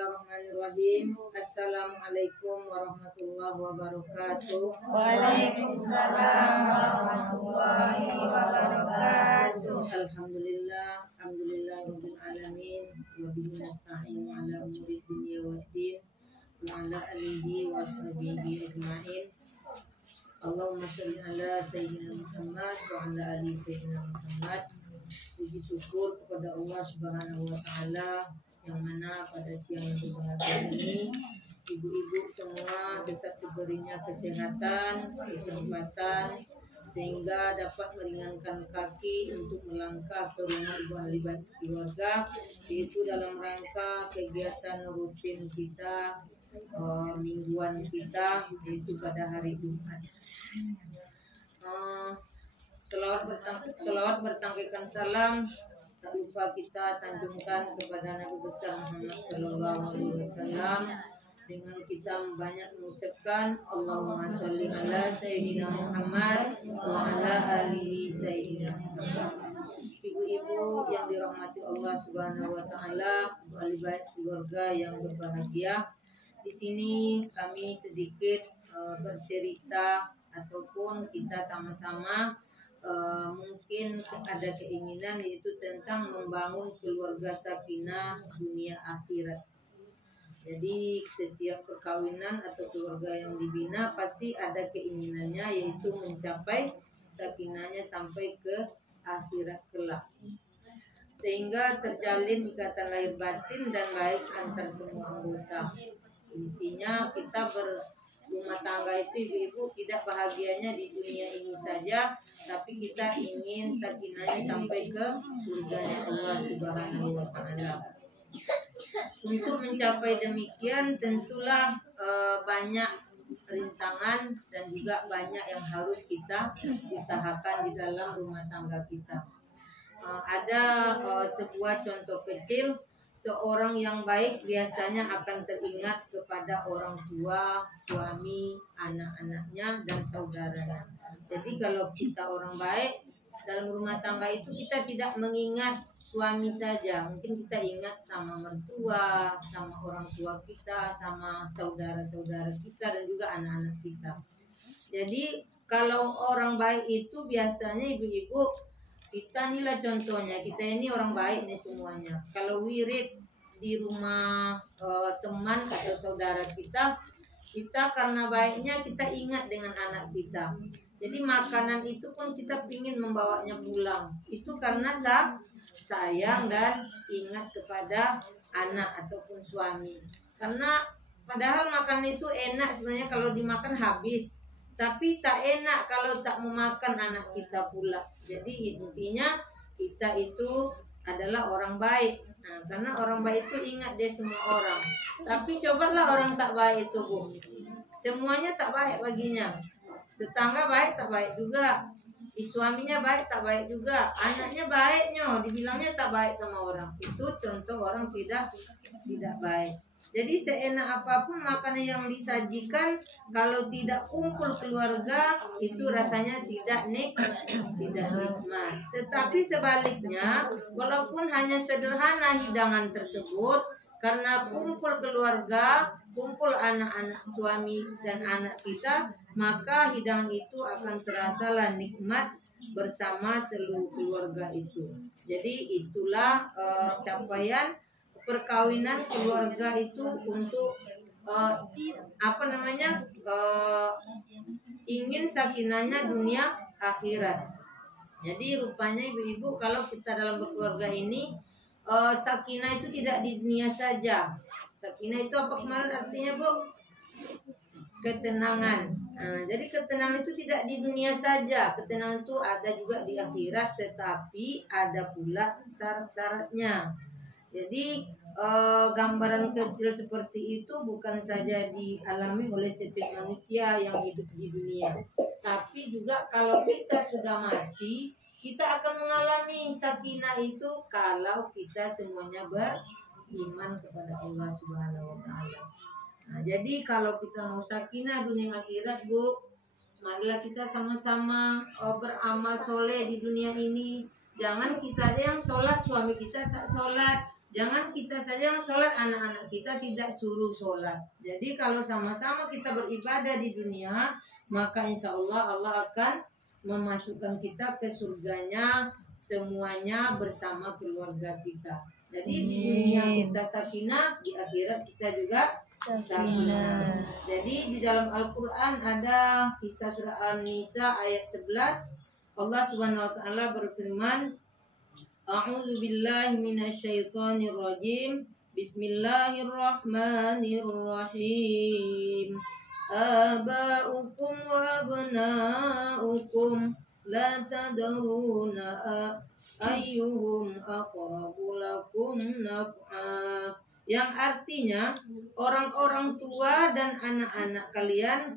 Bismillahirrahmanirrahim. Assalamualaikum warahmatullahi wabarakatuh. Waalaikumsalam warahmatullahi wabarakatuh. Alhamdulillah, rabbil alamin. Wa bihi nasta'in ala umuri dunya waddin. Wa ala alihi wa sahbihi ajma'in. Allahumma shalli ala sayyidina Muhammad wa ala ali sayyidina Muhammad. Puji syukur kepada Allah Subhanahu wa taala yang mana pada siang yang berbahagia ini ibu-ibu semua tetap diberinya kesehatan, kesempatan sehingga dapat meringankan kaki untuk melangkah ke rumah ibu ahli baik keluarga, yaitu dalam rangka kegiatan rutin kita mingguan kita, yaitu pada hari Jumat. Selawat bertangkikan salam tak lupa kita sanjungkan kepada Nabi besar Muhammad Sallallahu Alaihi Wasallam dengan kita banyak mengucapkan Allahumma sholli ala Sayyidina Muhammad wa ala alihi Sayyidina Muhammad. Ibu-ibu yang dirahmati Allah Subhanahu Wa Taala, ahli bait keluarga yang berbahagia, di sini kami sedikit bercerita ataupun kita sama-sama mungkin ada keinginan, yaitu tentang membangun keluarga sakinah dunia akhirat. Jadi setiap perkawinan atau keluarga yang dibina pasti ada keinginannya, yaitu mencapai sakinahnya sampai ke akhirat kelak, sehingga terjalin ikatan lahir batin dan baik antar semua anggota. Intinya kita rumah tangga itu ibu-ibu tidak bahagianya di dunia ini saja, tapi kita ingin sakinahnya sampai ke surganya Allah Subhanahu wa taala. Untuk mencapai demikian tentulah banyak rintangan dan juga banyak yang harus kita usahakan di dalam rumah tangga kita. Ada sebuah contoh kecil. Seorang yang baik biasanya akan teringat kepada orang tua, suami, anak-anaknya, dan saudaranya. Jadi kalau kita orang baik dalam rumah tangga itu, kita tidak mengingat suami saja. Mungkin kita ingat sama mertua, sama orang tua kita, sama saudara-saudara kita, dan juga anak-anak kita. Jadi kalau orang baik itu biasanya ibu-ibu, kita inilah contohnya, kita ini orang baik nih semuanya. Kalau wirid di rumah teman atau saudara kita karena baiknya kita ingat dengan anak kita. Jadi makanan itu pun kita ingin membawanya pulang. Itu karena sayang dan ingat kepada anak ataupun suami. Karena padahal makanan itu enak sebenarnya kalau dimakan habis, tapi tak enak kalau tak memakan anak kita pula. Jadi intinya kita itu adalah orang baik. Nah, karena orang baik itu ingat dia semua orang. Tapi cobalah orang tak baik itu, Bu. Semuanya tak baik baginya. Tetangga baik tak baik juga. Suaminya baik tak baik juga. Anaknya baiknya, dibilangnya tak baik sama orang. Itu contoh orang tidak baik. Jadi seenak apapun makanan yang disajikan, kalau tidak kumpul keluarga itu rasanya tidak nikmat. Tetapi sebaliknya, walaupun hanya sederhana hidangan tersebut, karena kumpul keluarga, kumpul anak-anak suami dan anak kita, maka hidangan itu akan terasalah nikmat bersama seluruh keluarga itu. Jadi itulah capaian perkawinan keluarga itu untuk ingin sakinahnya dunia akhirat. Jadi rupanya ibu-ibu kalau kita dalam berkeluarga ini sakinah itu tidak di dunia saja. Sakinah itu apa kemarin artinya, Bu? Ketenangan. Nah, jadi ketenangan itu tidak di dunia saja. Ketenangan itu ada juga di akhirat, tetapi ada pula syarat-syaratnya. Jadi gambaran kecil seperti itu bukan saja dialami oleh setiap manusia yang hidup di dunia, tapi juga kalau kita sudah mati, kita akan mengalami sakinah itu kalau kita semuanya beriman kepada Allah Subhanahu wa taala. Nah, jadi kalau kita mau sakinah dunia akhirat, Bu, marilah kita sama-sama beramal soleh di dunia ini. Jangan kita aja yang sholat, suami kita tak sholat. Jangan kita saja yang sholat, anak-anak kita tidak suruh sholat. Jadi kalau sama-sama kita beribadah di dunia, maka insya Allah Allah akan memasukkan kita ke surganya semuanya bersama keluarga kita. Jadi di dunia kita sakinah, di akhirat kita juga sakinah. Jadi di dalam Al-Quran ada kisah surah An-Nisa ayat 11. Allah Subhanahu wa taala berfirman, A'udzu billahi minasyaitonir rajim. Bismillahirrahmanirrahim. Aba'ukum wa abna'ukum la tadruna ayyuhum aqrabu lakum naf'a. Yang artinya orang-orang tua dan anak-anak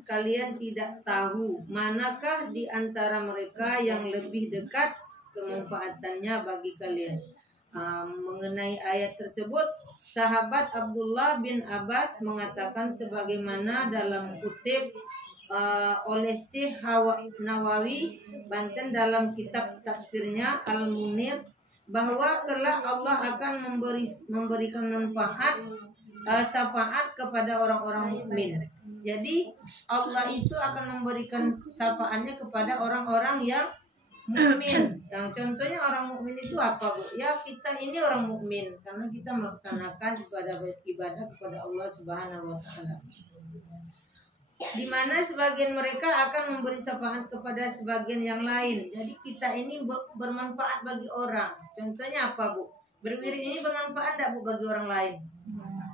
kalian tidak tahu manakah di antara mereka yang lebih dekat kemanfaatannya bagi kalian. Mengenai ayat tersebut, sahabat Abdullah bin Abbas mengatakan sebagaimana dalam kutip oleh Syekh Nawawi Banten dalam kitab tafsirnya Al-Munir, bahwa kelak Allah akan memberikan manfaat syafaat kepada orang-orang mukmin. Jadi Allah itu akan memberikan syafaatnya kepada orang-orang yang mukmin. Yang contohnya orang mukmin itu apa, Bu? Ya, kita ini orang mukmin karena kita melaksanakan ibadah kepada Allah Subhanahu wa taala. Di mana sebagian mereka akan memberi syafaat kepada sebagian yang lain. Jadi kita ini bermanfaat bagi orang. Contohnya apa, Bu? Berwirid ini bermanfaat enggak, Bu, bagi orang lain?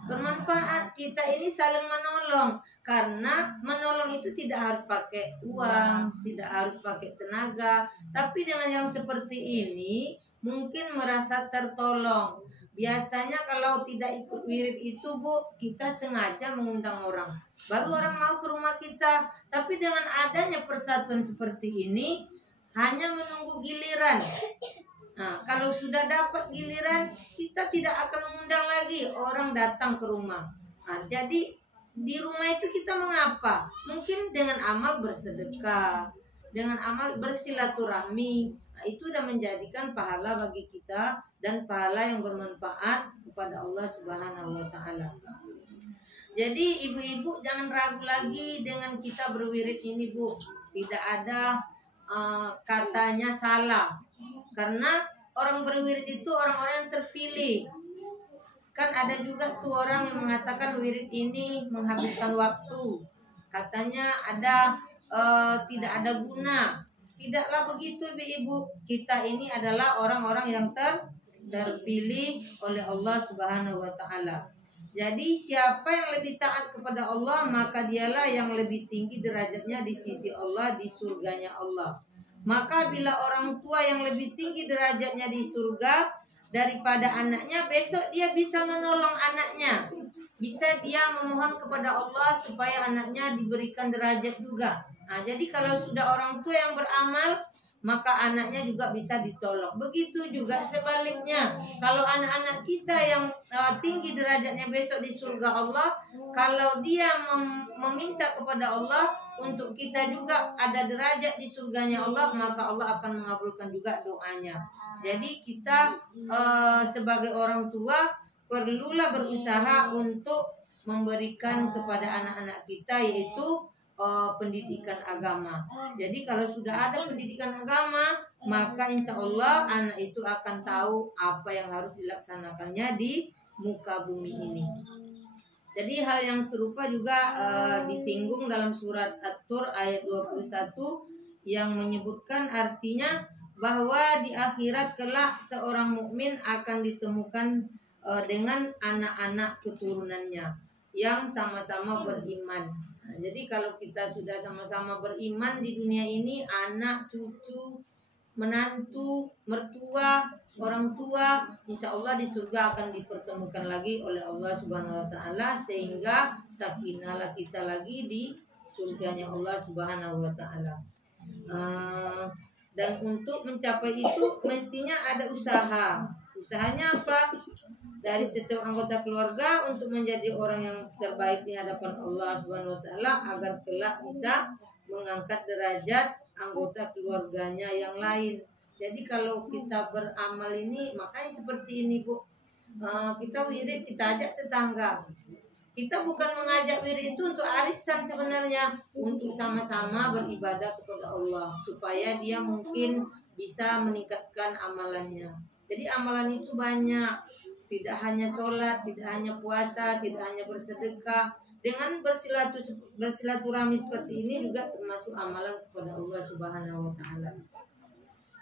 Bermanfaat. Kita ini saling menolong, karena menolong itu tidak harus pakai uang, tidak harus pakai tenaga, tapi dengan yang seperti ini mungkin merasa tertolong. Biasanya kalau tidak ikut wirid itu, Bu, kita sengaja mengundang orang, baru orang mau ke rumah kita. Tapi dengan adanya persatuan seperti ini, hanya menunggu giliran. Nah, kalau sudah dapat giliran, kita tidak akan mengundang lagi orang datang ke rumah. Nah, jadi di rumah itu kita mengapa? Mungkin dengan amal bersedekah, dengan amal bersilaturahmi. Nah, itu sudah menjadikan pahala bagi kita dan pahala yang bermanfaat kepada Allah Subhanahu wa taala. Jadi ibu-ibu jangan ragu lagi dengan kita berwirid ini, Bu. Tidak ada katanya salah. Karena orang berwirid itu orang-orang yang terpilih. Kan ada juga tuh orang yang mengatakan wirid ini menghabiskan waktu. Katanya ada tidak ada guna. Tidaklah begitu, Ibu. Kita ini adalah orang-orang yang terpilih oleh Allah Subhanahu wa taala. Jadi siapa yang lebih taat kepada Allah, maka dialah yang lebih tinggi derajatnya di sisi Allah, di surganya Allah. Maka bila orang tua yang lebih tinggi derajatnya di surga daripada anaknya, besok dia bisa menolong anaknya. Bisa dia memohon kepada Allah supaya anaknya diberikan derajat juga. Nah, jadi kalau sudah orang tua yang beramal, maka anaknya juga bisa ditolong. Begitu juga sebaliknya. Kalau anak-anak kita yang tinggi derajatnya besok di surga Allah, kalau dia meminta kepada Allah untuk kita juga ada derajat di surganya Allah, maka Allah akan mengabulkan juga doanya. Jadi kita sebagai orang tua perlulah berusaha untuk memberikan kepada anak-anak kita yaitu pendidikan agama. Jadi kalau sudah ada pendidikan agama, maka insya Allah anak itu akan tahu apa yang harus dilaksanakannya di muka bumi ini. Jadi hal yang serupa juga disinggung dalam surat At-Tur ayat 21 yang menyebutkan artinya bahwa di akhirat kelak seorang mukmin akan ditemukan dengan anak-anak keturunannya yang sama-sama beriman. Nah, jadi kalau kita sudah sama-sama beriman di dunia ini, anak, cucu, menantu, mertua, orang tua, insya Allah di surga akan dipertemukan lagi oleh Allah Subhanahu wa taala, sehingga sakinahlah kita lagi di surganya Allah Subhanahu wa taala. Dan untuk mencapai itu mestinya ada usaha. Usahanya apa? Dari setiap anggota keluarga untuk menjadi orang yang terbaik di hadapan Allah Subhanahu wa taala, agar kelak bisa mengangkat derajat anggota keluarganya yang lain. Jadi kalau kita beramal ini, makanya seperti ini, Bu. kita wirid, kita ajak tetangga. Kita bukan mengajak wirid itu untuk arisan sebenarnya, untuk sama-sama beribadah kepada Allah supaya dia mungkin bisa meningkatkan amalannya. Jadi amalan itu banyak, tidak hanya sholat, tidak hanya puasa, tidak hanya bersedekah. Dengan bersilaturahmi seperti ini juga termasuk amalan kepada Allah Subhanahu wa taala.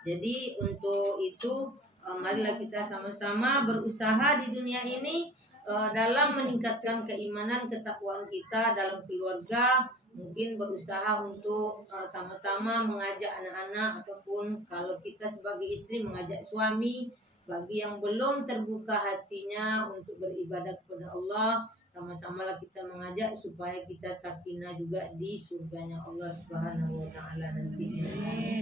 Jadi untuk itu marilah kita sama-sama berusaha di dunia ini dalam meningkatkan keimanan, ketakwaan kita dalam keluarga. Mungkin berusaha untuk sama-sama mengajak anak-anak, ataupun kalau kita sebagai istri mengajak suami. Bagi yang belum terbuka hatinya untuk beribadah kepada Allah, sama-samalah kita mengajak supaya kita sakinah juga di surganya Allah Subhanahu wa taala nantinya.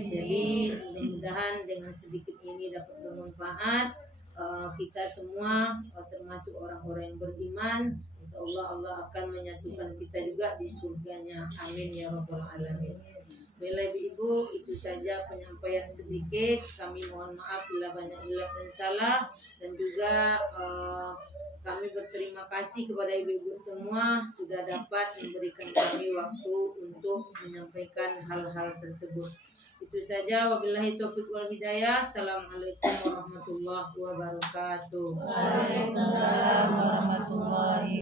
Jadi mudah-mudahan dengan sedikit ini dapat bermanfaat. Kita semua termasuk orang-orang yang beriman. Insyaallah Allah akan menyatukan kita juga di surganya. Amin ya rabbal alamin. Baiklah ibu, itu saja penyampaian sedikit. Kami mohon maaf bila banyak hilaf dan salah, dan juga kami berterima kasih kepada ibu-ibu semua sudah dapat memberikan kami waktu untuk menyampaikan hal-hal tersebut. Itu saja, wabillahi taufiq wal hidayah. Assalamualaikum warahmatullahi wabarakatuh. Waalaikumsalam warahmatullahi